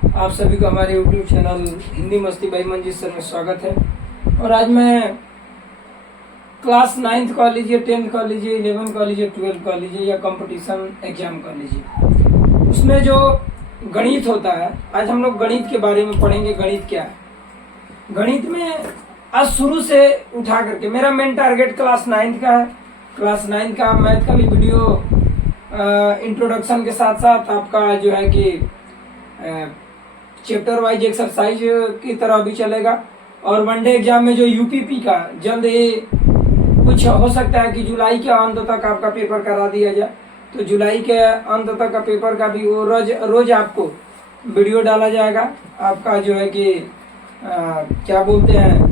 आप सभी को हमारे YouTube चैनल हिंदी मस्ती बाई मंजीत सर में स्वागत है। और आज मैं क्लास 9th कॉलेज लीजिए, 10th कॉलेज लीजिए, 11th कॉलेज लीजिए, 12th कॉलेज लीजिए या कंपटीशन एग्जाम कर लीजिए, उसमें जो गणित होता है, आज हम लोग गणित के बारे में पढ़ेंगे। गणित क्या है? गणित में आज शुरू से उठा करके मेरा मेन टारगेट क्लास 9th का है। क्लास 9th का मैथ का भी वीडियो इंट्रोडक्शन के साथ साथ आपका जो है कि चैप्टर वाइज एक्सरसाइज की तरह भी चलेगा। और वनडे एग्जाम में जो यूपीपी का जल्द ही कुछ हो सकता है कि जुलाई के अंत तक आपका पेपर करा दिया जाए, तो जुलाई के अंत तक का पेपर का भी वो रोज आपको वीडियो डाला जाएगा। आपका जो है कि क्या बोलते हैं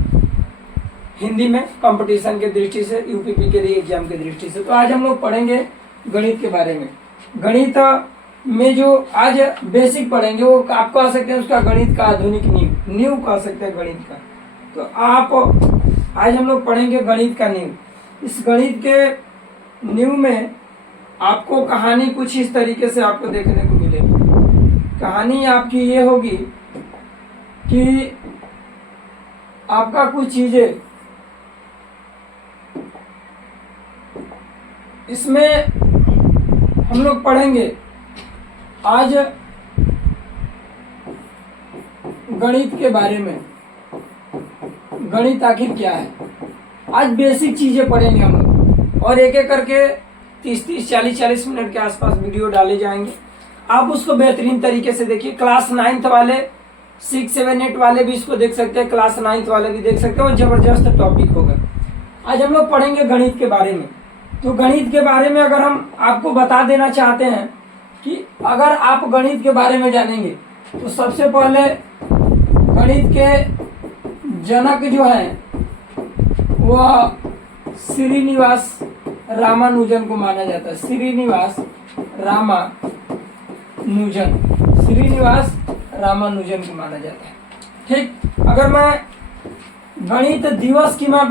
हिंदी में कंपटीशन के दृष्टि से, यूपीपी के लिए एग्जाम के दृष्टि से। तो आज हम लोग पढ़ेंगे गणित के बारे में। गणित में जो आज बेसिक पढ़ेंगे वो आप कह सकते हैं उसका गणित का आधुनिक नींव कह सकते हैं गणित का। तो आप आज हम लोग पढ़ेंगे गणित का नींव। इस गणित के नींव में आपको कहानी कुछ इस तरीके से आपको देखने को मिलेगी। कहानी आपकी ये होगी कि आपका कुछ चीजें इसमें हम लोग पढ़ेंगे आज गणित के बारे में। गणित आखिर क्या है, आज बेसिक चीजें पढ़ेंगे हम लोग, और एक एक करके 30-30, 40-40 मिनट के आसपास वीडियो डाले जाएंगे। आप उसको बेहतरीन तरीके से देखिए। क्लास 9th वाले, 6, 7, 8 वाले भी इसको देख सकते हैं, क्लास 9th वाले भी देख सकते हैं, और जबरदस्त टॉपिक होगा। आज हम लोग पढ़ेंगे गणित के बारे में। तो गणित के बारे में अगर हम आपको बता देना चाहते हैं कि अगर आप गणित के बारे में जानेंगे तो सबसे पहले गणित के जनक जो है वह श्रीनिवास रामानुजन को माना जाता है। श्रीनिवास रामानुजन को माना जाता है। ठीक, अगर मैं गणित दिवस की मैं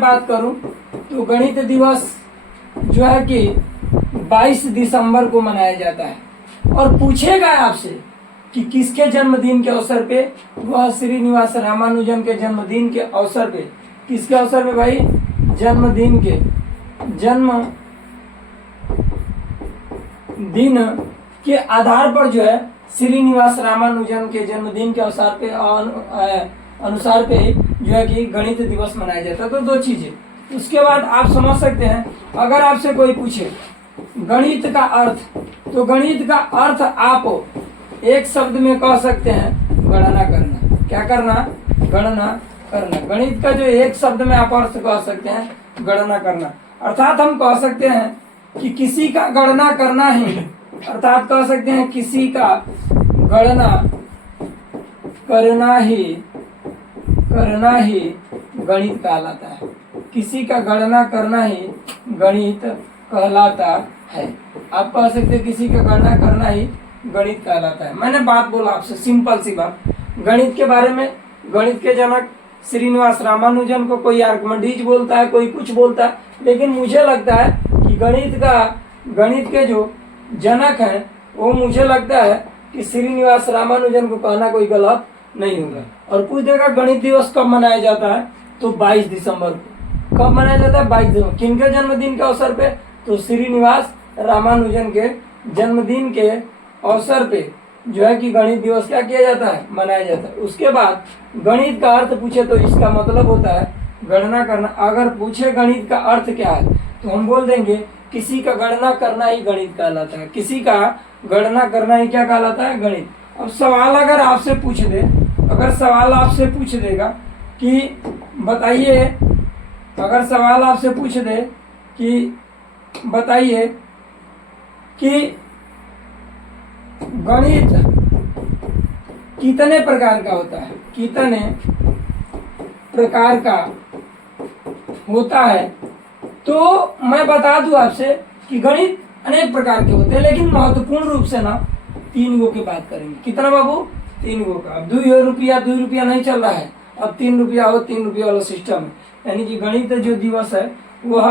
बात करूं तो गणित दिवस जो है कि 22 दिसंबर को मनाया जाता है। और पूछेगा आपसे कि किसके जन्मदिन के अवसर पे? वह श्रीनिवास रामानुजन के जन्मदिन के अवसर पे। किसके अवसर पे भाई? जन्मदिन के आधार पर जो है श्रीनिवास रामानुजन के जन्मदिन के अवसर पे अनुसार पे जो है कि गणित दिवस मनाया जाता है। तो दो चीजें। उसके बाद आप समझ सकते हैं, अगर आपसे कोई पूछे गणित का अर्थ, तो गणित का अर्थ आप एक शब्द में कह सकते हैं गणना करना। क्या करना? गणना करना। गणित का जो एक शब्द में आप अर्थ कह सकते हैं गणना करना। अर्थात हम कह सकते हैं कि किसी का गणना करना ही, अर्थात कह सकते हैं किसी का गणना करना ही गणित कहलाता है। किसी का गणना करना ही गणित कहलाता है। आप कह सकते हैं किसी का गणना करना ही गणित कहलाता है। मैंने बात बोला आपसे, सिंपल सी बात। गणित के बारे में, गणित के जनक श्रीनिवास रामानुजन को कोई आर्किमिडीज बोलता है, कोई कुछ बोलता है, लेकिन मुझे लगता है कि गणित के जो जनक हैं वो मुझे लगता है कि श्रीनिवास रामानुजन को कहना कोई गलत नहीं होगा। और पूछ देगा गणित दिवस कब मनाया जाता है, तो 22 दिसंबर को। कब मनाया जाता है? 22 दिसंबर। किनके जन्मदिन के अवसर पे? तो श्रीनिवास रामानुजन के जन्मदिन के अवसर पे जो है कि गणित दिवस क्या किया जाता है? मनाया जाता है। उसके बाद गणित का अर्थ पूछे तो इसका मतलब होता है गणना करना। अगर पूछे गणित का अर्थ क्या है तो हम बोल देंगे किसी का गणना करना ही गणित कहलाता है। किसी का गणना करना ही क्या कहलाता है? गणित। अब सवाल अगर आपसे पूछ दे, अगर सवाल आपसे पूछ देगा कि बताइए, अगर सवाल आपसे पूछ दे कि बताइए कि गणित कितने प्रकार का होता है, कितने प्रकार का होता है, तो मैं बता दूं आपसे कि गणित अनेक प्रकार के होते हैं, लेकिन महत्वपूर्ण रूप से ना 3 गो की बात करेंगे। कितना बाबू? 3 गो का। अब 2 रुपया नहीं चल रहा है, अब 3 रुपया हो, 3 रुपया वाला सिस्टम है। यानी कि गणित जो दिवस है वह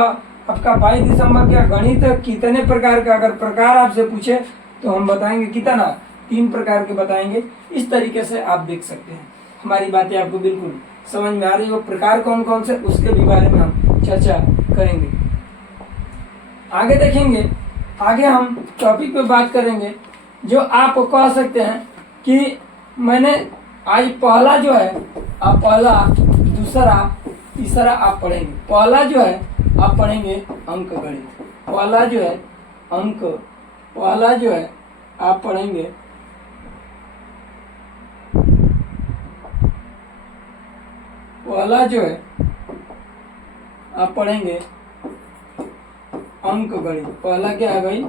आपका 22 दिसंबर का। गणित कितने प्रकार का, अगर प्रकार आपसे पूछे तो हम बताएंगे कितना, 3 प्रकार के बताएंगे। इस तरीके से आप देख सकते हैं। हमारी बातें आपको बिल्कुल समझ में आ रही है। वो प्रकार कौन कौन से, उसके भी बारे में हम चर्चा करेंगे। आगे देखेंगे, आगे हम टॉपिक पे बात करेंगे जो आप कह सकते हैं कि मैंने आज पहला जो है आप पहला, दूसरा, तीसरा आप पढ़ेंगे। पहला जो है आप पढ़ेंगे अंक गणित। पहला जो है पहला जो है आप पढ़ेंगे पहला जो है आप पढ़ेंगे अंक गणित। पहला क्या है भाई,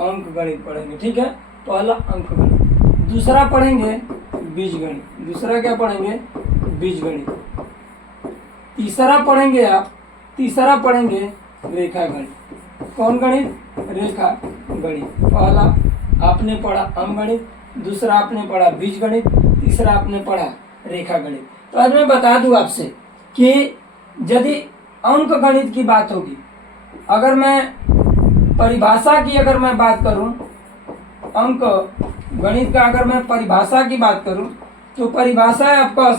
अंक गणित पढ़ेंगे, ठीक है। पहला अंक गणित। दूसरा पढ़ेंगे बीज गणित। दूसरा क्या पढ़ेंगे, बीज गणित। तीसरा पढ़ेंगे रेखा गणित। कौन गणित, रेखा गणित। पहला आपने पढ़ा अंक गणित, दूसरा आपने पढ़ा बीज गणित, तीसरा आपने पढ़ा रेखा गणित। तो आज मैं बता दूं आपसे कि यदि अंक गणित की बात होगी, अगर मैं परिभाषा की अगर मैं बात करूं, अंक गणित का अगर मैं परिभाषा की बात करूं, तो परिभाषाएं आप कह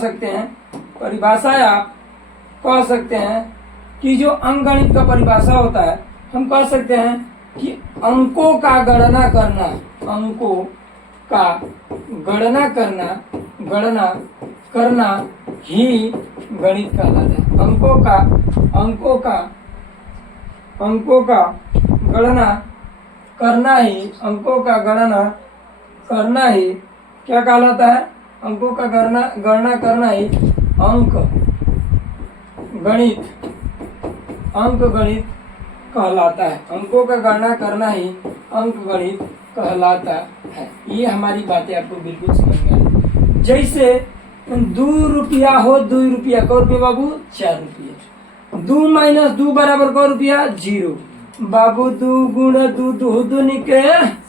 सकते हैं कि जो अंक गणित का परिभाषा होता है, हम कह सकते हैं कि अंकों का गणना करना ही गणित कहलाता है। अंकों का गणना करना ही क्या कहलाता है, अंकों का गणना करना ही अंक गणित कहलाता है। अंकों का गणना करना ही अंक गणित कहलाता है। ये हमारी बातें आपको बिल्कुल समझ में आई। जैसे 2 रुपया हो, 2 रुपया को रुपया बाबू 4 रुपया। 2 माइनस 2 बराबर को रुपया 0 बाबू। 2 गुण 2 2 निके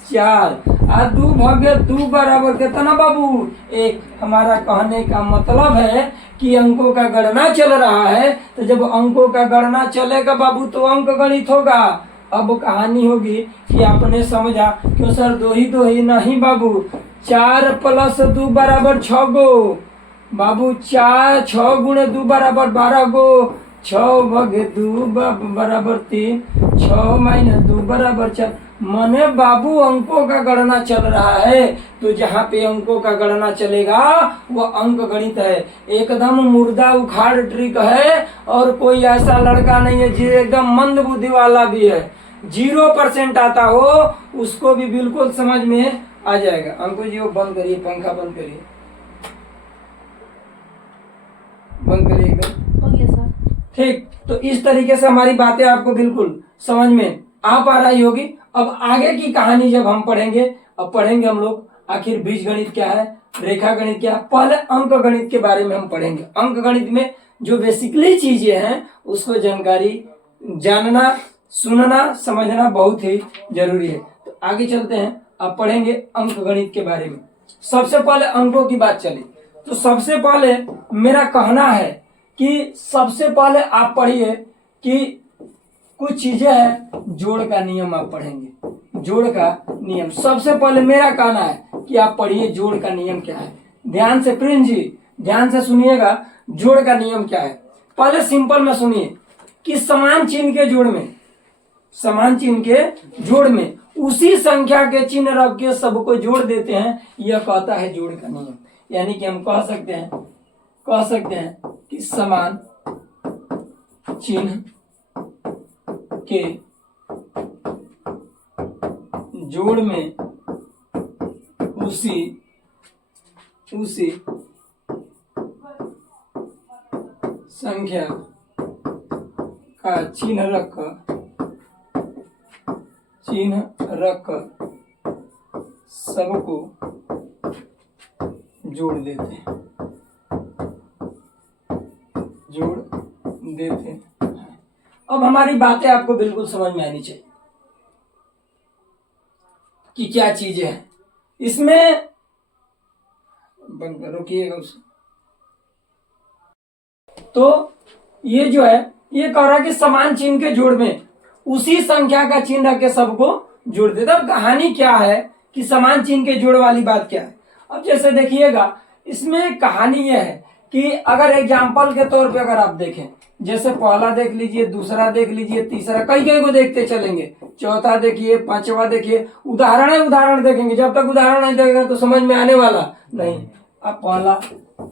4 और 2 भागे 2 बराबर कितना बाबू 1। हमारा कहने का मतलब है कि अंकों का गणना चल रहा है, तो जब अंकों का गणना चलेगा बाबू तो अंक गणित होगा। अब कहानी होगी कि आपने समझा क्यों सर 2 ही नहीं बाबू, 4 प्लस 2 बराबर 6 गो बाबू। 6 गुणे 2 बराबर 12 गो। 6 भागे 2 बराबर 3। 6 माइनस 2 बराबर 4। मने बाबू अंकों का गणना चल रहा है, तो जहाँ पे अंकों का गणना चलेगा वो अंक गणित है। एकदम मुर्दा उखाड़ ट्रिक है, और कोई ऐसा लड़का नहीं है जो एकदम मंद बुद्धि वाला भी है, 0% आता हो उसको भी बिल्कुल समझ में आ जाएगा। अंकुश जी वो बंद करिए, पंखा बंद करिए, एकदम हो गया सर। ठीक। तो इस तरीके से हमारी बातें आपको बिल्कुल समझ में आ पा रही होगी। अब आगे की कहानी जब हम पढ़ेंगे, अब पढ़ेंगे हम लोग आखिर बीज गणित क्या है, रेखा गणित क्या है। पहले अंक गणित के बारे में हम पढ़ेंगे। अंक गणित में जो बेसिकली चीजें हैं उसको जानकारी जानना, सुनना, समझना बहुत ही जरूरी है। तो आगे चलते हैं, अब पढ़ेंगे अंक गणित के बारे में। सबसे पहले अंकों की बात चली, तो सबसे पहले मेरा कहना है कि सबसे पहले आप पढ़िए कि कुछ चीजें हैं, जोड़ का नियम आप पढ़ेंगे। जोड़ का नियम सबसे पहले मेरा कहना है कि आप पढ़िए जोड़ का नियम क्या है। ध्यान से प्रिंस जी ध्यान से सुनिएगा, जोड़ का नियम क्या है। पहले सिंपल में सुनिए कि समान चिन्ह के जोड़ में उसी संख्या के चिन्ह रख के सबको जोड़ देते हैं, यह कहता है जोड़ का नियम। यानी कि हम कह सकते हैं कि समान चिन्ह के जोड़ में उसी संख्या का चिन्ह रख सबको जोड़ देते हैं। अब हमारी बातें आपको बिल्कुल समझ में आनी चाहिए कि क्या चीजें हैं इसमें। बंद रोकिएगा उसको। तो ये जो है ये कह रहा है कि समान चिन्ह के जोड़ में उसी संख्या का चिन्ह रख के सबको जोड़ देता। अब कहानी क्या है कि समान चिन्ह के जोड़ वाली बात क्या है। अब जैसे देखिएगा, इसमें कहानी यह है कि अगर एग्जाम्पल के तौर पे अगर आप देखें, जैसे पहला देख लीजिए, दूसरा देख लीजिए, तीसरा, कई कई को देखते चलेंगे, चौथा देखिए, पांचवा देखिए, उदाहरण है, उदाहरण देखेंगे। जब तक उदाहरण नहीं देखेंगे तो समझ में आने वाला नहीं। अब पहला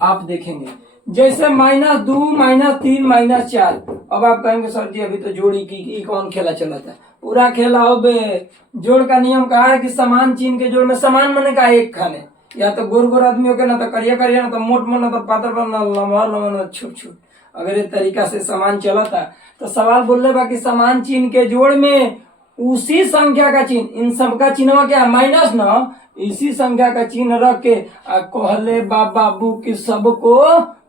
आप देखेंगे, जैसे -2, -3, -4। अब आप कहेंगे सर जी अभी तो जोड़ी की कौन खेला चला था, पूरा खेला हो बे। जोड़ का नियम कहा है कि समान चिन्ह के जोड़ में, समान मने का एक खाने, या तो गोर गोर आदमी होके, ना तो करिया करिया, ना तो मोट मोट, ना तो पातर पर, ना लंबा लंबा, ना छोट छोट। अगर इस तरीका से समान चला था तो सवाल बोलने बा कि समान चिन्ह के जोड़ में उसी संख्या का चिन्ह, इन सबका चिन्ह क्या माइनस ना, इसी संख्या का चिन्ह रख के कहले बाबू की सबको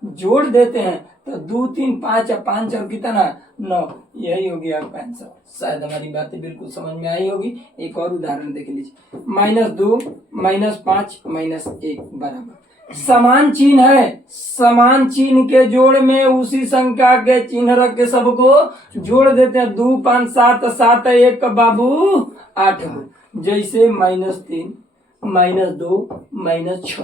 जोड़ देते हैं। तो 2, 3, 5, 5 और कितना 9, यही होगी आपका आंसर। शायद हमारी बातें बिल्कुल समझ में आई होगी। एक और उदाहरण देख लीजिए, -2, -5, -1 बराबर समान चिन्ह है। समान चिन्ह के जोड़ में उसी संख्या के चिन्ह रख के सबको जोड़ देते हैं। 2, 5, 7, 7, 1 बाबू 8। जैसे -3, -2, -6।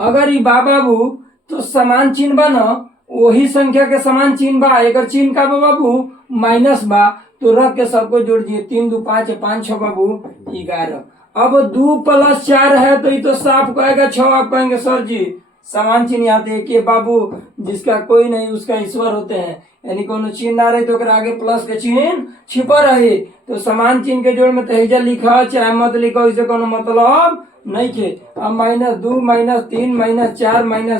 अगर ये बाबू तो समान चिन्ह बा न, वही संख्या के समान चिन्ह बा, एक चिन्ह का बाबू माइनस बा, तो रख के सबको जोड़ दिए। 3, 2, 5, 5, 6 बाबू 11। अब 2 + 4 है तो ये तो साफ कहेगा 6। आप कहेंगे सर जी समान चिन्ह यहाँ देखिए बाबू, जिसका कोई नहीं उसका ईश्वर होते हैं, यानी कोनो चिन्ह ना रहे तो आगे प्लस के चिन्ह छिपा रहे। तो समान चिन्ह के जोड़ में तहेजा लिखा चाहे मत लिखो, इसे कोनो मतलब नहीं के। अब -2, -3, -4, -1,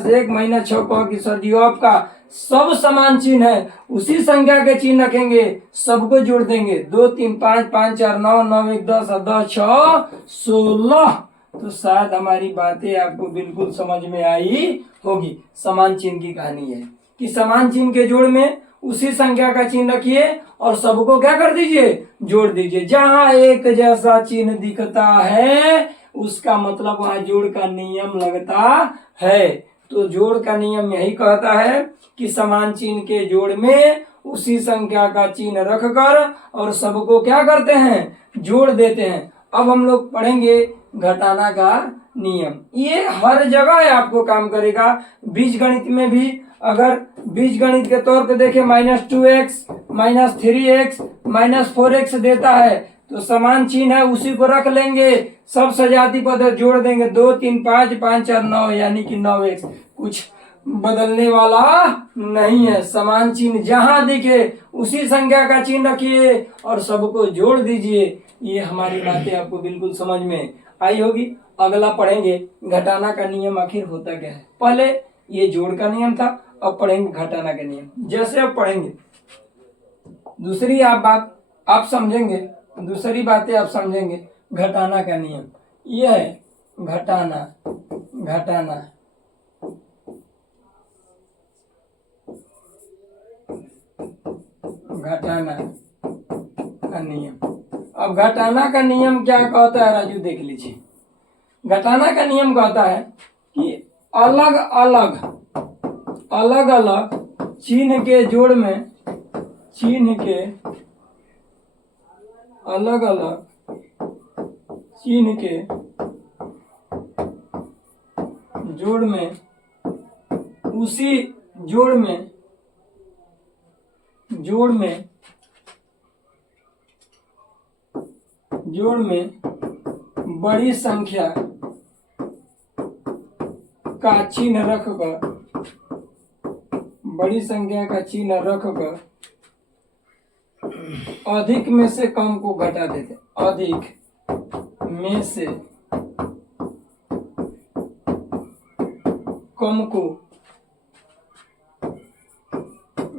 -6 कहो कि सर जी आपका सब समान चिन्ह है, उसी संख्या के चिन्ह रखेंगे, सबको जोड़ देंगे। 2, 3, 5, 5, 4, 9, 9, 1, 10, 10, 6, 16। तो शायद हमारी बातें आपको बिल्कुल समझ में आई होगी। समान चिन्ह की कहानी है कि समान चिन्ह के जोड़ में उसी संख्या का चिन्ह रखिए और सबको क्या कर दीजिए, जोड़ दीजिए। जहां एक जैसा चिन्ह दिखता है उसका मतलब वहां जोड़ का नियम लगता है। तो जोड़ का नियम यही कहता है कि समान चिन्ह के जोड़ में उसी संख्या का चिन्ह रखकर और सबको क्या करते हैं, जोड़ देते हैं। अब हम लोग पढ़ेंगे घटाना का नियम। ये हर जगह आपको काम करेगा। बीज गणित में भी अगर बीज गणित के तौर पे देखें, -2x, -3x, -4x देता है तो समान चिन्ह है उसी को रख लेंगे, सब सजाती पद जोड़ देंगे। 2, 3, 5, 5, 4, 9 यानी कि 9x। कुछ बदलने वाला नहीं है। समान चिन्ह जहां दिखे उसी संख्या का चिन्ह रखिए और सबको जोड़ दीजिए। ये हमारी बातें आपको बिल्कुल समझ में आई होगी। अगला पढ़ेंगे घटाना का नियम आखिर होता क्या है। पहले ये जोड़ का नियम था, अब पढ़ेंगे घटाना का नियम। जैसे अब पढ़ेंगे दूसरी बात आप समझेंगे, दूसरी बातें आप समझेंगे। घटाना का नियम यह है, घटाना घटाना घटाना का नियम। अब घटाना का नियम क्या कहता है राजू, देख लीजिए। घटाना का नियम कहता है कि अलग अलग चिन्ह के जोड़ में, चिन्ह के अलग अलग चिन्ह के जोड़ में उसी जोड़ में बड़ी संख्या का चिन्ह रखकर, बड़ी संख्या का चिन्ह रखकर अधिक में से कम को घटा देते, अधिक में से कम को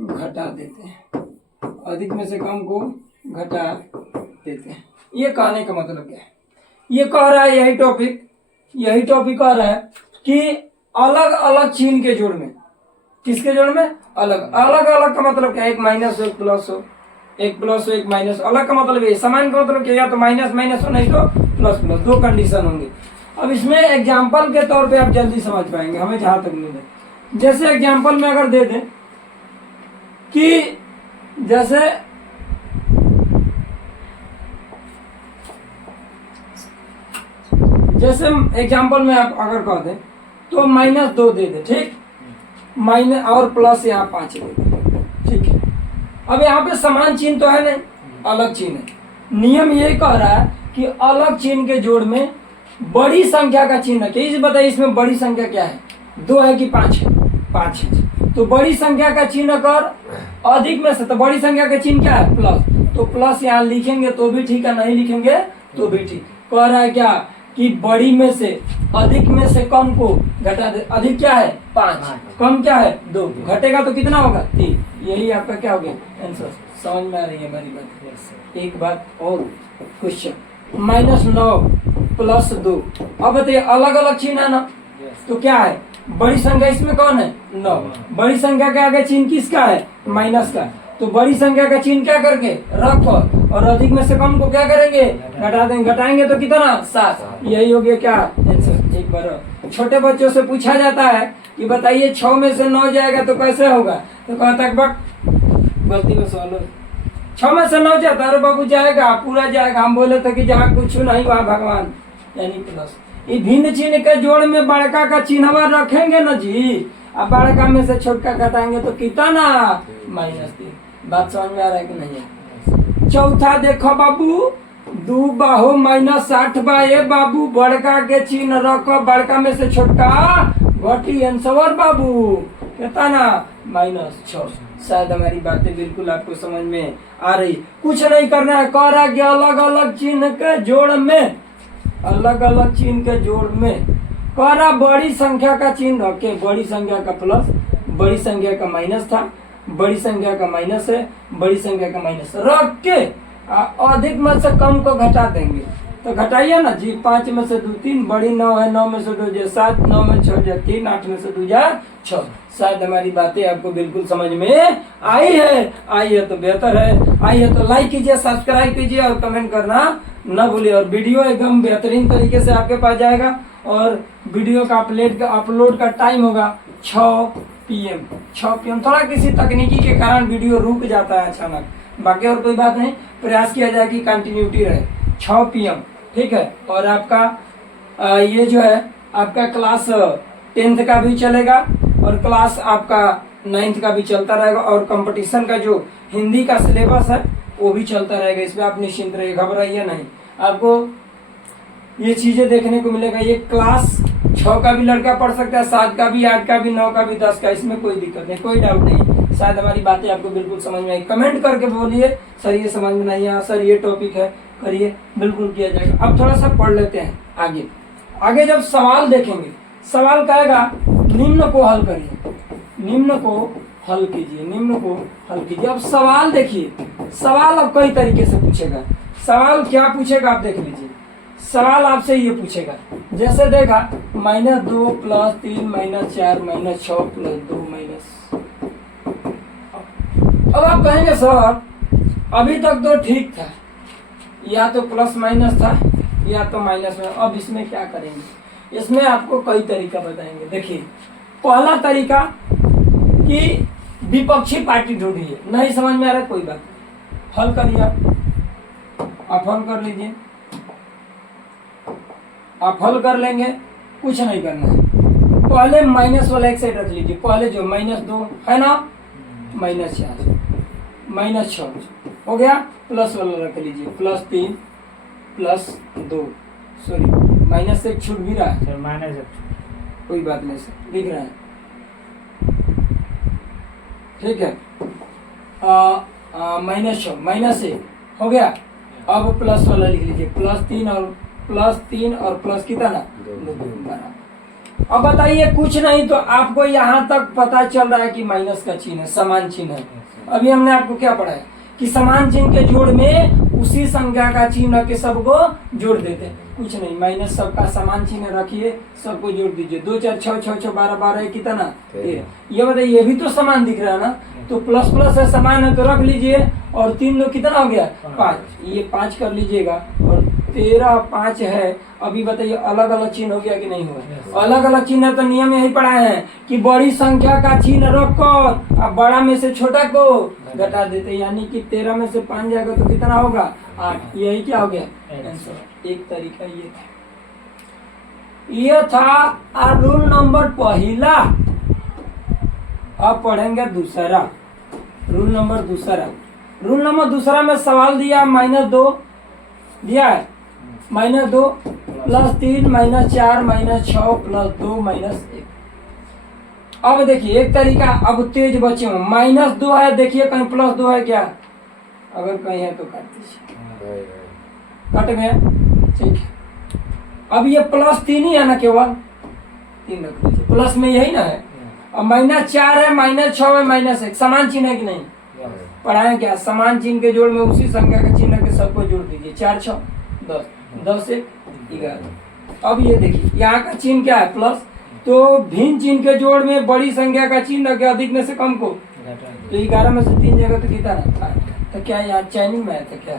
घटा देते हैं, अधिक में से कम को घटा देते हैं। ये कहने का मतलब क्या है, ये कह रहा है यही टॉपिक कह रहा है कि अलग अलग चिन्ह के जोड़ में, किसके जोड़ में, अलग अलग का मतलब क्या है, एक माइनस हो एक प्लस हो, एक प्लस हो एक माइनस। अलग का मतलब ये, समान का मतलब क्या, या तो माइनस माइनस हो नहीं तो प्लस प्लस, दो कंडीशन होंगे। अब इसमें एग्जाम्पल के तौर पे आप जल्दी समझ पाएंगे, हमें जहां तक नहीं है। जैसे एग्जाम्पल में अगर दे दें कि जैसे जैसे एग्जाम्पल में आप अगर कह दें तो -2 दे दे, ठीक, माइनस और प्लस यहाँ 5 दे दे, ठीक है। अब यहाँ पे समान चिन्ह तो है नहीं, अलग चिन्ह है। नियम ये कह रहा है कि अलग चिन्ह के जोड़ में बड़ी संख्या का चिन्ह है। इसे बताइए इसमें बड़ी संख्या क्या है, 2 है कि 5 है? 5 है। तो बड़ी संख्या का चिन्ह कर अधिक में से, तो बड़ी संख्या का चिन्ह क्या है? प्लस। तो प्लस यहाँ लिखेंगे तो भी ठीक है, नहीं लिखेंगे तो भी ठीक। कह रहा है क्या कि बड़ी में से अधिक में से कम को घटा दे। अधिक क्या है? 5, कम क्या है? 2, घटेगा तो कितना होगा? 3। यही आपका क्या हो गया आंसर। समझ में आ रही है हमारी बात? एक बात और क्वेश्चन, -9 प्लस 2। अब बताइए अलग अलग चिन्ह है ना, तो क्या है? बड़ी संख्या इसमें कौन है? 9। बड़ी संख्या के आगे चिन्ह किसका है? माइनस का। तो बड़ी संख्या का चिन्ह क्या करके रखो और अधिक में से कम को क्या करेंगे? घटा देंगे। घटाएंगे तो कितना? 7। यही हो गया क्या आंसर। एक बार छोटे बच्चों से पूछा जाता है कि बताइए 6 में से 9 जाएगा तो कैसे होगा? तो कहता है बक गलती में सॉल्व 6 में से 9 जाता है, अरे बाबू जाएगा, पूरा जाएगा। हम बोले थे कि जहाँ कुछ नहीं वहाँ भगवान, यानी प्लस। ये भिन्न चिन्ह के जोड़ में बड़का का चिन्ह रखेंगे ना जी, अब बड़का में से छोटका घटाएंगे तो कितना? -3। बात समझ में आ रहा है कि नहीं है? चौथा देखो बाबू, 2 बाहु -60 बा। ए बाबू बड़का के चिन्ह रखो, बड़का में से छोटका घटी आंसर बाबू कितना? -6। शायद हमारी बातें बिल्कुल आपको समझ में आ रही। कुछ नहीं करना है, कह रहा कि अलग अलग चिन्ह के जोड़ में, अलग अलग चिन्ह के जोड़ में कह रहा बड़ी संख्या का चिन्ह रखे। बड़ी संख्या का प्लस, बड़ी संख्या का माइनस था, बड़ी संख्या का माइनस है, बड़ी संख्या का माइनस रख के अधिक में से कम को घटा देंगे। तो घटाइए ना जी, 5 में से 2 3, बड़ी 9 है, 9 में से 2 जाए 7, 9 में 6 जाए 3, 8 में से 2 जाए 6। शायद हमारी बातें आपको बिल्कुल समझ में आई है तो बेहतर है। आई है तो लाइक कीजिए, सब्सक्राइब कीजिए और कमेंट करना न भूलिए। और वीडियो एकदम बेहतरीन तरीके से आपके पास जाएगा। और वीडियो का अपलोड का टाइम होगा 6 PM। 6 PM। थोड़ा किसी तकनीकी के कारण वीडियो रुक जाता है अचानक, बाकी और कोई बात नहीं। प्रयास किया जाए कि कंटिन्यूटी रहे। 6 PM, ठीक है। और आपका ये जो है आपका क्लास 10th का भी चलेगा और क्लास आपका 9th का भी चलता रहेगा। और कंपटीशन का जो हिंदी का सिलेबस है वो भी चलता रहेगा। इसमें आप निश्चिंत रहिए, घबराइए नहीं। आपको ये चीजें देखने को मिलेगा। ये क्लास 6 का भी लड़का पढ़ सकता है, 7 का भी, 8 का भी, 9 का भी, 10 का। इसमें कोई दिक्कत नहीं, कोई डाउट नहीं। शायद हमारी बातें आपको बिल्कुल समझ में आई। कमेंट करके बोलिए सर ये समझ में नहीं आया, सर ये टॉपिक है, करिए, बिल्कुल किया जाएगा। अब थोड़ा सा पढ़ लेते हैं आगे। आगे जब सवाल देखेंगे, सवाल कहेगा निम्न को हल करिए, निम्न को हल कीजिए, निम्न को हल कीजिए। अब सवाल देखिए, सवाल अब कई तरीके से पूछेगा। सवाल क्या पूछेगा आप देख लीजिए। सवाल आपसे ये पूछेगा, जैसे देखा -2 + 3 -4 -6 + 2 अब आप कहेंगे सर अभी तक तो ठीक था, या तो प्लस माइनस था या तो माइनस में, अब इसमें क्या करेंगे? इसमें आपको कई तरीका बताएंगे। देखिए पहला तरीका कि विपक्षी पार्टी ढूंढिए। नहीं समझ में आ रहा है कोई बात, हल करिए आप हल कर लीजिए। आप हल कर लेंगे, कुछ नहीं करना है। पहले माइनस वाला एक साइड रख लीजिए। पहले जो -2 है ना, -4 -6 हो गया। प्लस वाला रख लीजिए, +3 +2, सॉरी माइनस से छूट भी रहा है, कोई बात नहीं सर, दिख रहा है, ठीक है। -6 -1 हो गया। अब प्लस वाला लिख लीजिए, +3 और प्लस कितना? 2। अब बताइए कुछ नहीं तो आपको यहाँ तक पता चल रहा है कि माइनस का चिन्ह है, समान चिन्ह है। अभी हमने आपको क्या पढ़ा है कि समान चिन्ह के जोड़ में उसी संख्या का चिन्ह के सबको जोड़ देते हैं। कुछ नहीं, माइनस सबका समान चिन्ह रखिए, सबको जोड़ दीजिए। 2 4 6 6 6 12 12 कितना? 13। ये बताइए ये भी तो समान दिख रहा है ना, तो प्लस प्लस है, समान है तो रख लीजिए। और 3 लोग कितना हो गया? 5। ये 5 कर लीजिएगा और 13 5 है। अभी बताइए अलग अलग चिन्ह हो गया कि नहीं हुआ? अलग अलग चिन्ह तो नियम यही पढ़ाए हैं कि बड़ी संख्या का चिन्ह रखकर अब बड़ा में से छोटा को घटा देते, यानी कि 13 में से 5 जाएगा तो कितना होगा? 8। यही क्या हो गया आंसर। एक तरीका ये था। ये था रूल नंबर पहला। अब पढ़ेंगे दूसरा, रूल नंबर दूसरा। रूल नंबर दूसरा में सवाल दिया -2 दिया है, -2 +3 -4 -6 +2 -1। अब देखिए एक तरीका, अब तेज बच्चे हो, -2 है, देखिए कहीं +2 है क्या? अगर कहीं है तो काट दीजिए, कट गया, ठीक है। अब ये +3 ही है ना, केवल 3 रख दीजिए, प्लस में यही ना है। अब -4 है, -6 है, -1, समान चिन्ह है कि नहीं? पढ़ाएं क्या? समान चिन्ह के जोड़ में उसी संख्या के चिन्ह के सबको जोड़ दीजिए, 4 6 10, 10 1 11। अब ये देखिए यहाँ का चिन्ह क्या है? प्लस। तो भिन्न चिन्ह के जोड़ में बड़ी संख्या का चिन्ह रखे, अधिक में से कम को, तो 11 में से 3 जगह तो कितना है? तो क्या यहाँ चाइनिंग में आया था क्या?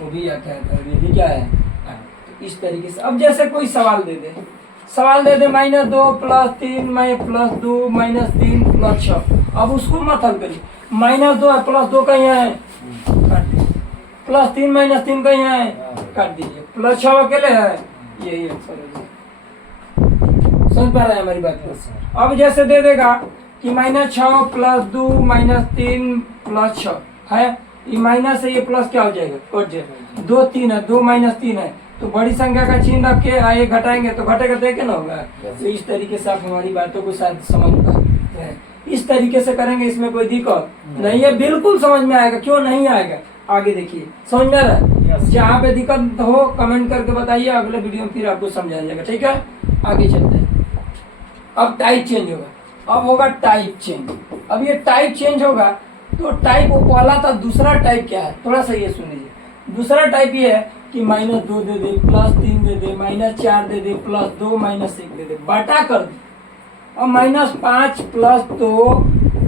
वो भी आता है, तो ये भी क्या है? तो इस तरीके से अब जैसे कोई सवाल दे दे, -2 +3 +2 -3 +6। अब उसको मत हल करिए, -2 है, +2 कहीं है, काट दीजिए, +3 -3 कहीं है, काट दीजिए, +6 अकेले है, यही आंसर है। समझ पा रहे हैं हमारी बात को? अब जैसे दे देगा कि -6 +2 -3 +6 है, ये माइनस है, ये प्लस क्या हो जाएगा? कट जाएगा। 2 3 है, 2 -3 है, तो बड़ी संख्या का चिन्ह रख के आगे घटाएंगे तो घटेगा, तो एक ना होगा। तो इस तरीके से आप हमारी बातों को शायद समझ पाए, इस तरीके से करेंगे, इसमें कोई दिक्कत नहीं है, बिल्कुल समझ में आएगा। क्यों नहीं आएगा? आगे देखिए, समझ में आ रहा है? जहाँ पे दिक्कत हो कमेंट करके बताइए, अगले वीडियो में फिर आपको समझाया जाएगा, ठीक है? आगे चलते हैं। अब टाइप चेंज होगा, अब होगा टाइप चेंज। अब ये टाइप चेंज होगा तो टाइप वो पहला था, दूसरा टाइप क्या है? थोड़ा सा ये सुन लीजिए। दूसरा टाइप ये है कि -2 दे दे, +3 दे दे, -4 दे दे, +2 -1 दे दे, बटा कर दे। और -5 +2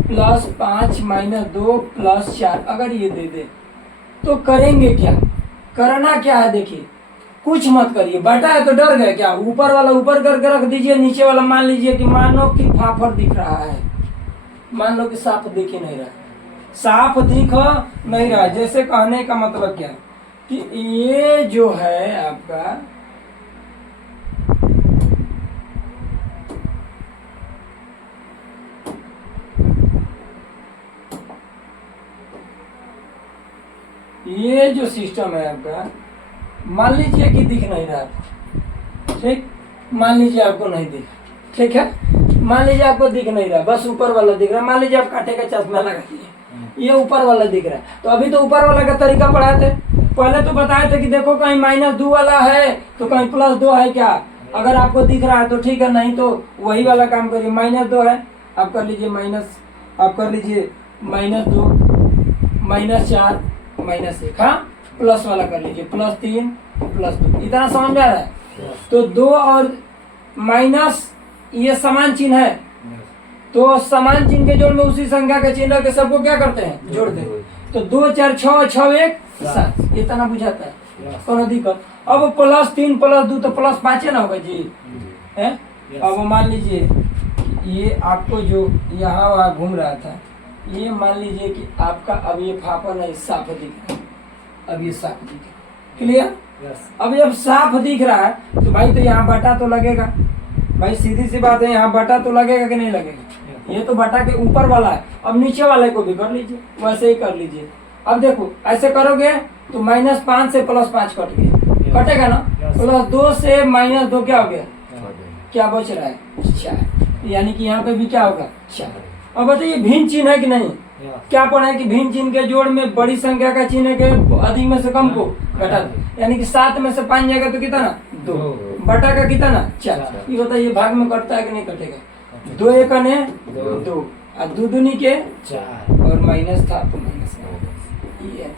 +5 -2 +4 अगर ये दे दे तो करेंगे क्या? करना क्या है? देखिए कुछ मत करिए, बटा है तो डर गए क्या? ऊपर वाला ऊपर करके रख दीजिए, नीचे वाला मान लीजिए कि मानो कि फाफर दिख रहा है, मान लो कि साफ दिख ही नहीं रहा, साफ दिख नहीं रहा। जैसे कहने का मतलब क्या कि ये जो है आपका ये जो सिस्टम है आपका, मान लीजिए कि दिख नहीं रहा, ठीक, मान लीजिए आपको नहीं दिख, ठीक है, मान लीजिए आपको दिख नहीं रहा, बस ऊपर वाला दिख रहा है। मान लीजिए आप कांटे का चश्मा लगा दिए, ये ऊपर वाला दिख रहा है। तो अभी तो ऊपर वाला का तरीका पढ़ाए थे, पहले तो बताए थे कि देखो कहीं -2 वाला है तो कहीं +2 है क्या? अगर आपको दिख रहा है तो ठीक है, नहीं तो वही वाला काम करिए। -2 है, आप कर लीजिए माइनस, आप कर लीजिए -2 -4 -1, हाँ, प्लस वाला कर लीजिए, +3 +2। इतना समझ में आ रहा है? तो 2 और माइनस ये समान चिन्ह है, तो समान चिन्ह के जोड़ में उसी संख्या के चिन्ह के सबको क्या करते हैं? जोड़ देते। तो 2 4 6 6 1 7, इतना बुझाता है, कोनो दिक्कत? अब +3 +2 तो +5 है ना होगा जी, है? अब मान लीजिए ये आपको जो यहाँ वहाँ घूम रहा था, ये मान लीजिए कि आपका अब ये फाफा नहीं साफ दिख रहा है, अब ये साफ दिख रहा है, क्लियर? अब जब साफ दिख रहा है तो भाई तो यहाँ बटा तो लगेगा, भाई सीधी सी बात है, यहाँ बटा तो लगेगा कि नहीं लगेगा? ये तो बटा के ऊपर वाला है, अब नीचे वाले को भी कर लीजिए, वैसे ही कर लीजिए। अब देखो ऐसे करोगे तो -5 से +5 कट गया, कटेगा ना? +2 से -2 क्या हो गया? क्या बच रहा है? 4, यानी कि यहाँ पे भी क्या होगा? 4। अब बताइए भिन्न चिन्ह है कि नहीं? क्या पढ़ा है कि भिन्न चिन्ह के जोड़ में बड़ी संख्या का चिन्ह के अधिक में से कम को घटा दो, यानी कि 7 में से 5 जाएगा तो कितना? 2, बटा का कितना? 4। ये बताइए भाग में कटता है कि नहीं कटेगा? 2 1 ने 2 और 2 दूनी के 4 और माइनस था तो माइनस। ये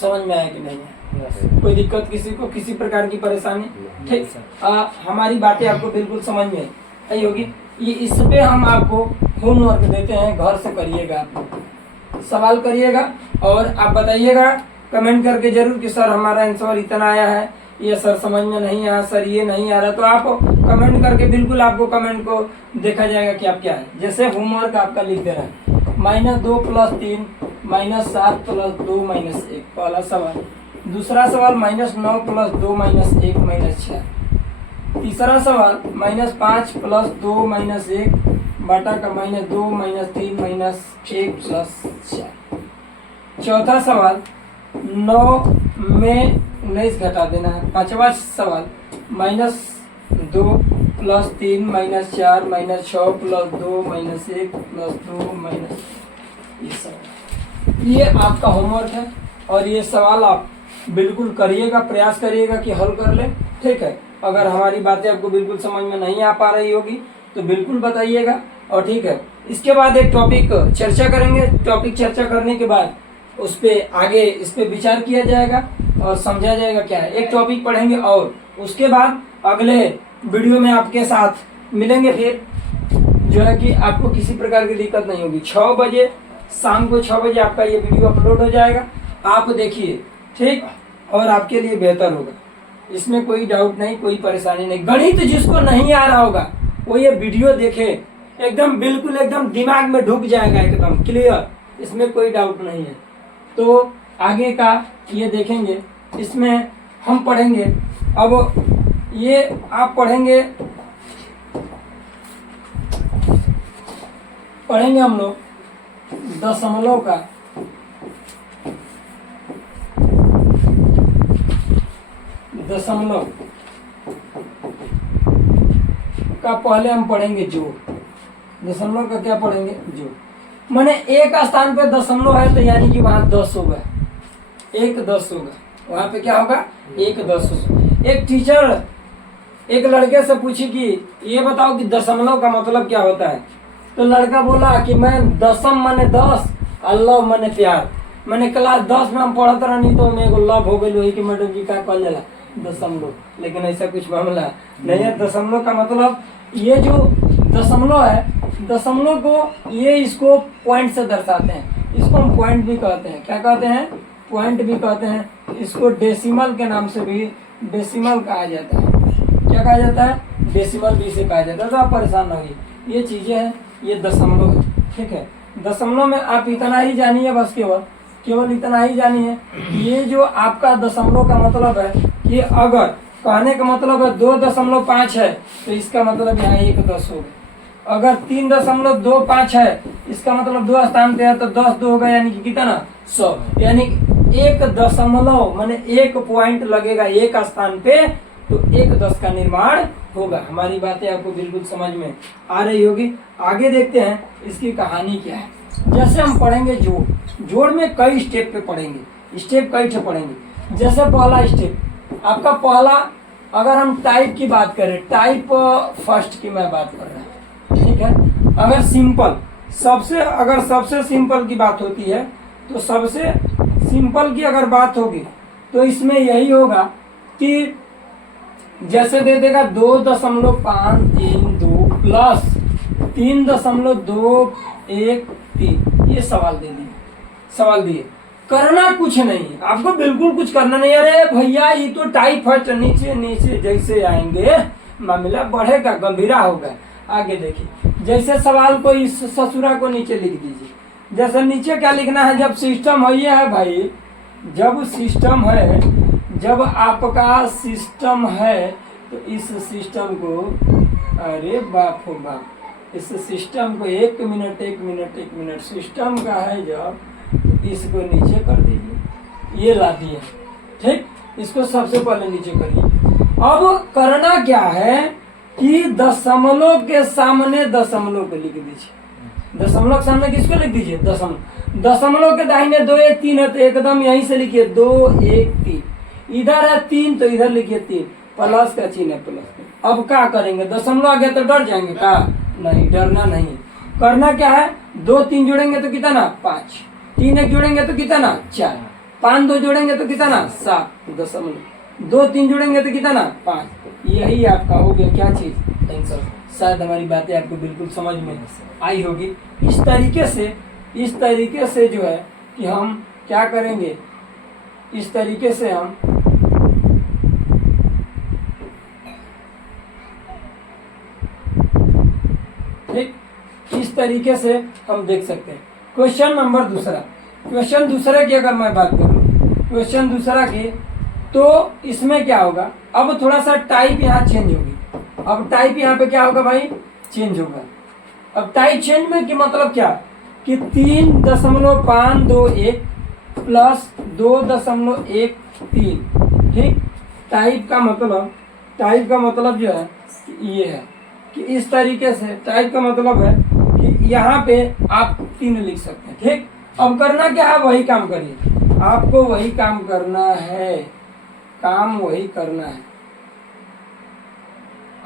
समझ में आया कि नहीं? कोई दिक्कत किसी को, किसी प्रकार की परेशानी? ठीक, हमारी बातें आपको बिल्कुल समझ में आई होगी। ये इस पे हम आपको होमवर्क देते हैं, घर से करिएगा, आप सवाल करिएगा और आप बताइएगा कमेंट करके जरूर कि सर हमारा आंसर इतना आया है, ये सर समझ में नहीं आया, सर ये नहीं आ रहा। तो आप कमेंट करके बिल्कुल आपको कमेंट को देखा जाएगा कि आप क्या है। जैसे होमवर्क आपका लिख दे रहा है -2 + 3 -7 + 2 -1, पहला सवाल। दूसरा सवाल -9 + 2 -1 -6, तीसरा सवाल -5 + 2 - 1 बटा का -2 - 3 - 1 + 4। चौथा सवाल 9 में 19 घटा देना है। पांचवा सवाल -2 + 3 - 4 - 6 + 2 - 1 + 2 ये सवाल, ये आपका होमवर्क है और ये सवाल आप बिल्कुल करिएगा, प्रयास करिएगा कि हल कर ले। ठीक है, अगर हमारी बातें आपको बिल्कुल समझ में नहीं आ पा रही होगी तो बिल्कुल बताइएगा। और ठीक है, इसके बाद एक टॉपिक चर्चा करेंगे। टॉपिक चर्चा करने के बाद उस पे आगे इस पे विचार किया जाएगा और समझा जाएगा क्या है। एक टॉपिक पढ़ेंगे और उसके बाद अगले वीडियो में आपके साथ मिलेंगे। फिर जो है कि आपको किसी प्रकार की दिक्कत नहीं होगी। 6 बजे शाम को 6 बजे आपका ये वीडियो अपलोड हो जाएगा, आप देखिए। ठीक, और आपके लिए बेहतर होगा, इसमें कोई डाउट नहीं, कोई परेशानी नहीं। गणित जिसको नहीं आ रहा होगा वो ये वीडियो देखे, एकदम बिल्कुल एकदम दिमाग में ढुक जाएगा, एकदम क्लियर, इसमें कोई डाउट नहीं है। तो आगे का ये देखेंगे, इसमें हम पढ़ेंगे। अब ये आप पढ़ेंगे हम लोग दशमलव का पहले हम पढ़ेंगे जोड़। दशमलव का क्या पढ़ेंगे? जोड़। माने एक स्थान पे दशमलव है तो यानी कि वहां 10 होगा, 1 10 होगा, वहां पे क्या होगा? 1 10 होगा। एक टीचर एक लड़के से पूछी कि ये बताओ कि दशमलव का मतलब क्या होता है। तो लड़का बोला कि मैं दशम माने 10 और लव माने प्यार। मैंने क्लास 10 में हम पढ़त रहनी तो मेरे को लव हो गई कि मैडम जी का कॉल जाला दशमलव, लेकिन ऐसा कुछ मामला नहीं है। दशमलव का मतलब ये जो दशमलव है, दशमलव को ये इसको पॉइंट से दर्शाते हैं, इसको हम पॉइंट भी कहते हैं। क्या कहते हैं? पॉइंट भी कहते हैं। इसको डेसिमल के नाम से भी डेसिमल कहा जाता है। क्या कहा जाता है? डेसिमल भी से कहा जाता है। तो आप परेशान ना होइए, ये चीजें हैं, ये दशमलव है। ठीक है, दशमलव में आप इतना ही जानिए, बस केवल इतना ही जानिए। ये जो आपका दशमलव का मतलब है कि अगर कहने का मतलब है 2.5 है तो इसका मतलब यहाँ 1 10 हो गया। अगर 3.25 है इसका मतलब 2 स्थान पे है तो 10 2 होगा, यानी कि कितना? 100। यानी 1 दशमलव माने 1 पॉइंट लगेगा एक स्थान पे तो 1 10 का निर्माण होगा। हमारी बातें आपको बिल्कुल समझ में आ रही होगी। आगे देखते हैं इसकी कहानी क्या है। जैसे हम पढ़ेंगे जोड़ में कई स्टेप पे पढ़ेंगे, स्टेप कई ठे पढ़ेंगे। जैसे पहला स्टेप आपका पहला, अगर हम टाइप की बात करें, टाइप फर्स्ट की मैं बात कर रहा हूँ। ठीक है, अगर सिंपल सबसे सिंपल की बात होती है तो सबसे सिंपल की अगर बात होगी तो इसमें यही होगा कि जैसे दे देगा 2.532 प्लस 3.213, ये सवाल दिए। करना कुछ नहीं है, आपको बिल्कुल कुछ करना नहीं है। अरे भैया ये तो टाइप फर्स्ट, नीचे जैसे आएंगे मामला बढ़ेगा, गंभीरा होगा। आगे देखिए, जैसे सवाल को इस ससुरा को नीचे लिख दीजिए। जैसे नीचे क्या लिखना है? जब सिस्टम है, ये है भाई, जब सिस्टम है, जब आपका सिस्टम है तो इस सिस्टम को, अरे बाप हो बाप, इस सिस्टम को एक मिनट सिस्टम का है जब, तो इसको नीचे कर दीजिए। ये ला दिए, ठीक, इसको सबसे पहले नीचे करिए। अब करना क्या है कि दशमलव के सामने दशमलव को लिख दीजिए। दशमलव के सामने किसको लिख दीजिए? दशमलव के दाहिने 2 1 3 है तो एकदम यहीं से लिखिए 2 1 3। इधर है 3 तो इधर लिखिए 3, प्लस का चिन्ह है प्लस। अब क्या करेंगे? दशमलव आ गया तो डर जाएंगे का? नहीं, डरना नहीं। करना क्या है? 2 3 जोड़ेंगे तो कितना? 5। 3 1 जोड़ेंगे तो कितना? 4। 5 2 जोड़ेंगे तो कितना? 7। दशमलव 2 3 जोड़ेंगे तो कितना? 5। यही आपका हो गया क्या चीज? आंसर। शायद हमारी बातें आपको बिल्कुल समझ में आई होगी। इस तरीके से जो है कि हम क्या करेंगे, इस तरीके से हम ठीक, इस तरीके से हम देख सकते हैं। क्वेश्चन नंबर दूसरा की अगर मैं बात करूं, क्वेश्चन दूसरा की, तो इसमें क्या होगा? अब थोड़ा सा टाइप यहाँ चेंज होगी। अब टाइप यहाँ पे क्या होगा भाई, चेंज होगा। अब टाइप चेंज में कि मतलब क्या कि 3.521 प्लस 2.13, ठीक। टाइप का मतलब जो है ये है कि इस तरीके से टाइप का मतलब है कि यहाँ पे आप 3 लिख सकते हैं, ठीक। अब करना क्या है, वही काम करिए, आपको वही काम करना है,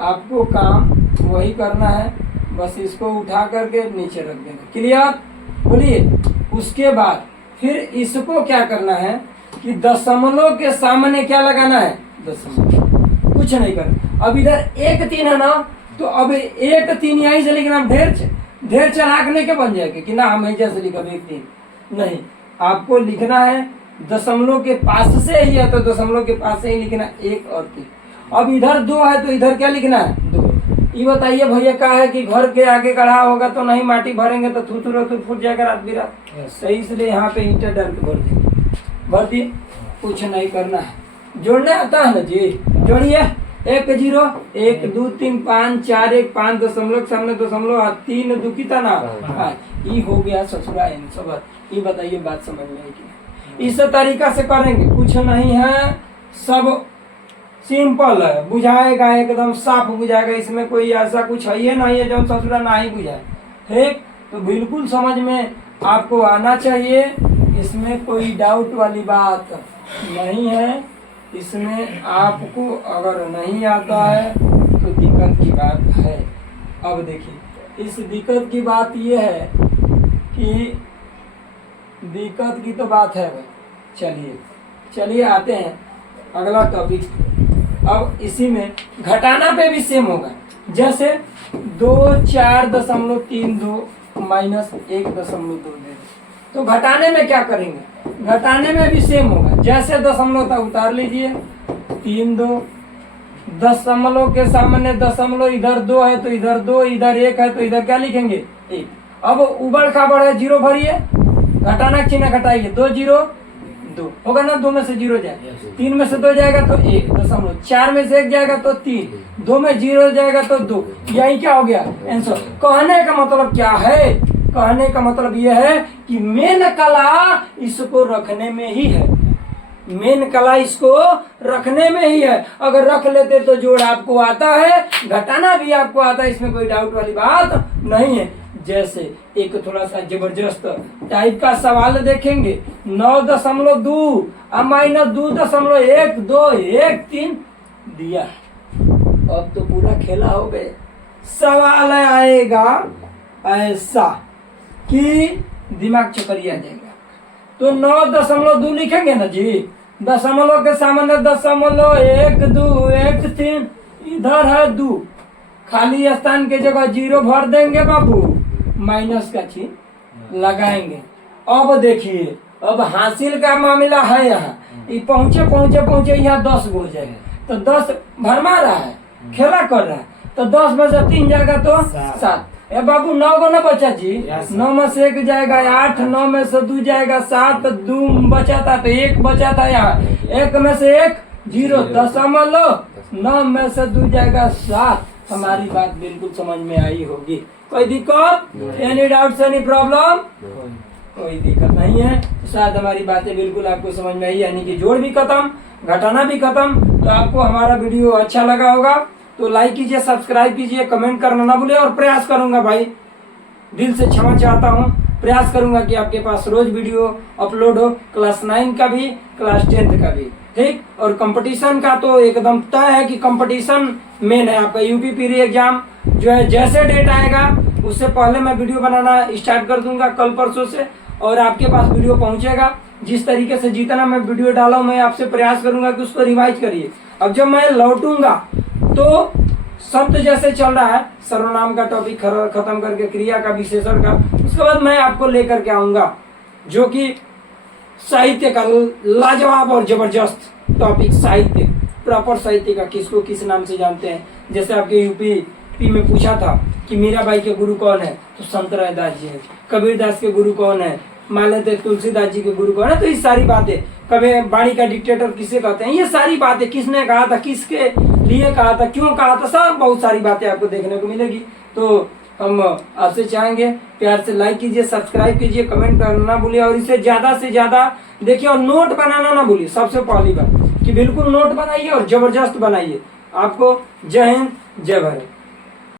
आपको काम वही करना है, बस इसको उठा करके नीचे रख देना। क्लियर, बोलिए। उसके बाद फिर इसको क्या करना है कि दशमलव के सामने क्या लगाना है, दशमलव, कुछ नहीं करना। अब इधर 1 3 है ना, तो अब 1 3 यहीं से लिखना, ढेर चलाक नहीं के बन जाएगा कि ना हम जैसे लिखा 1 3 नहीं, आपको लिखना है दशमलव के पास से ही है तो दशमलव के पास से ही लिखना 1 और 3। अब इधर 2 है तो इधर क्या लिखना है, 2। ये बताइए भैया क्या है कि घर के आगे गढ़ा होगा तो नहीं माटी भरेंगे तो थूथू फूट जाएगा रात बिरात, सही, इसलिए यहाँ पे ईंटें डाल के भर दिए, कुछ नहीं करना है। जोड़ने आता है ना जी, जोड़िए। 1 0 1 2 3 5 4 1 5 दशमलव सामने दशमलव 3 2 कितना ना 5, ये हो गया ससुरा सब। ये बताइए बात समझ में आई कि इस तरीका से करेंगे, कुछ नहीं है, सब सिंपल है, बुझाएगा एकदम साफ बुझाएगा, इसमें कोई ऐसा कुछ है ही नहीं है जो ससुरा ना ही बुझाए, ठीक। तो बिल्कुल समझ में आपको आना चाहिए, इसमें कोई डाउट वाली बात नहीं है। इसमें आपको अगर नहीं आता है तो दिक्कत की बात है। अब देखिए, इस दिक्कत की बात ये है कि दिक्कत की तो बात है भाई। चलिए आते हैं अगला टॉपिक। अब इसी में घटाना पे भी सेम होगा, जैसे 2 4.32 माइनस 1.2 तो घटाने में क्या करेंगे, घटाने में भी सेम होगा, जैसे दशमलव था उतार लीजिए 3 2, दशमलव के सामने दशमलव, इधर 2 है तो इधर 2, इधर 1 है तो इधर क्या लिखेंगे 1। अब उबड़ खाबड़ है, 0 भरिए, घटाना चिन्ह घटाइए, 2 0 2 होगा ना, 2 में से 0 जाएगा, 3 में से 2 जाएगा तो 1 दशमलव, 4 में से 1 जाएगा तो 3, 2 में 0 जाएगा तो 2, यही क्या हो गया आंसर। कहने का मतलब क्या है, कहने का मतलब यह है कि मेन कला इसको रखने में ही है, मेन कला इसको रखने में ही है। अगर रख लेते तो जोड़ आपको आता है, घटाना भी आपको आता है, इसमें कोई डाउट वाली बात नहीं है। जैसे एक थोड़ा सा जबरदस्त टाइप का सवाल देखेंगे, 9.2 माइनस 2.123 दिया, अब तो पूरा खेला हो गया। सवाल आएगा ऐसा कि दिमाग चकरिया जाएगा, तो 9.2 लिखेंगे ना जी, दशमलव के सामने 0.1213, इधर है 2, खाली स्थान के जगह 0 भर देंगे बाबू, माइनस का चिन्ह लगाएंगे। अब देखिए, अब हासिल का मामला है, यहाँ ये पहुंचे यहाँ 10 हो जाएगा, तो 10 भरमा रहा है, खेला कर रहा है, तो 10 में से 3 जाएगा तो 7। ए बाबू 9 को ना बचा जी, 9 में से 1 जाएगा 8, 9 में से 2 जाएगा 7, 2 बचा था तो 1 बचा था, यहाँ 1 में से 1 0 दशमलव, 9 में से 2 जाएगा 7। हमारी बात बिल्कुल समझ में आई होगी, कोई दिक्कत, एनी डाउट, एनी प्रॉब्लम, कोई दिक्कत नहीं है। शायद हमारी बातें बिल्कुल आपको समझ में आई, यानी कि जोड़ भी खत्म, घटाना भी खत्म। तो आपको हमारा वीडियो अच्छा लगा होगा तो लाइक कीजिए, सब्सक्राइब कीजिए, कमेंट करना ना भूलिए। और प्रयास करूंगा भाई, दिल से क्षमा चाहता हूं, प्रयास करूंगा कि आपके पास रोज वीडियो अपलोड हो, क्लास 9 का भी, क्लास 10th का भी, ठीक। और कंपटीशन का तो एकदम तय है कि कंपटीशन मेन है आपका, यूपी पीरी एग्जाम जो है, जैसे डेट आएगा उससे पहले मैं वीडियो बनाना स्टार्ट कर दूंगा कल परसों से, और आपके पास वीडियो पहुंचेगा। जिस तरीके से जितना मैं वीडियो डाला मैं आपसे प्रयास करूंगा कि उसको रिवाइज करिए। अब जब मैं लौटूंगा तो शब्द जैसे चल रहा है, सर्वनाम का टॉपिक खत्म करके क्रिया का, विशेषण का, उसके बाद मैं आपको लेकर के आऊंगा जो कि साहित्य का लाजवाब और जबरदस्त टॉपिक, साहित्य, प्रॉपर साहित्य का, किसको किस नाम से जानते हैं। जैसे आपके यूपी में पूछा था कि मीराबाई के गुरु कौन है, तो संत रैदास जी है। कबीरदास के गुरु कौन है, मान लेते तुलसीदास जी के गुरु कौन है। तो ये सारी बातें कभी बाणी का डिक्टेटर किसे कहते हैं, ये सारी बातें किसने कहा था, किसके लिए कहा था, क्यों कहा था, सब बहुत सारी बातें आपको देखने को मिलेगी। तो हम आपसे चाहेंगे प्यार से लाइक कीजिए, सब्सक्राइब कीजिए, कमेंट करना ना भूलिए और इसे ज्यादा से ज्यादा देखिए और नोट बनाना ना भूलिए। सबसे पहली बात कि बिल्कुल नोट बनाइए और जबरदस्त बनाइए। आपको जय हिंद, जय भारत।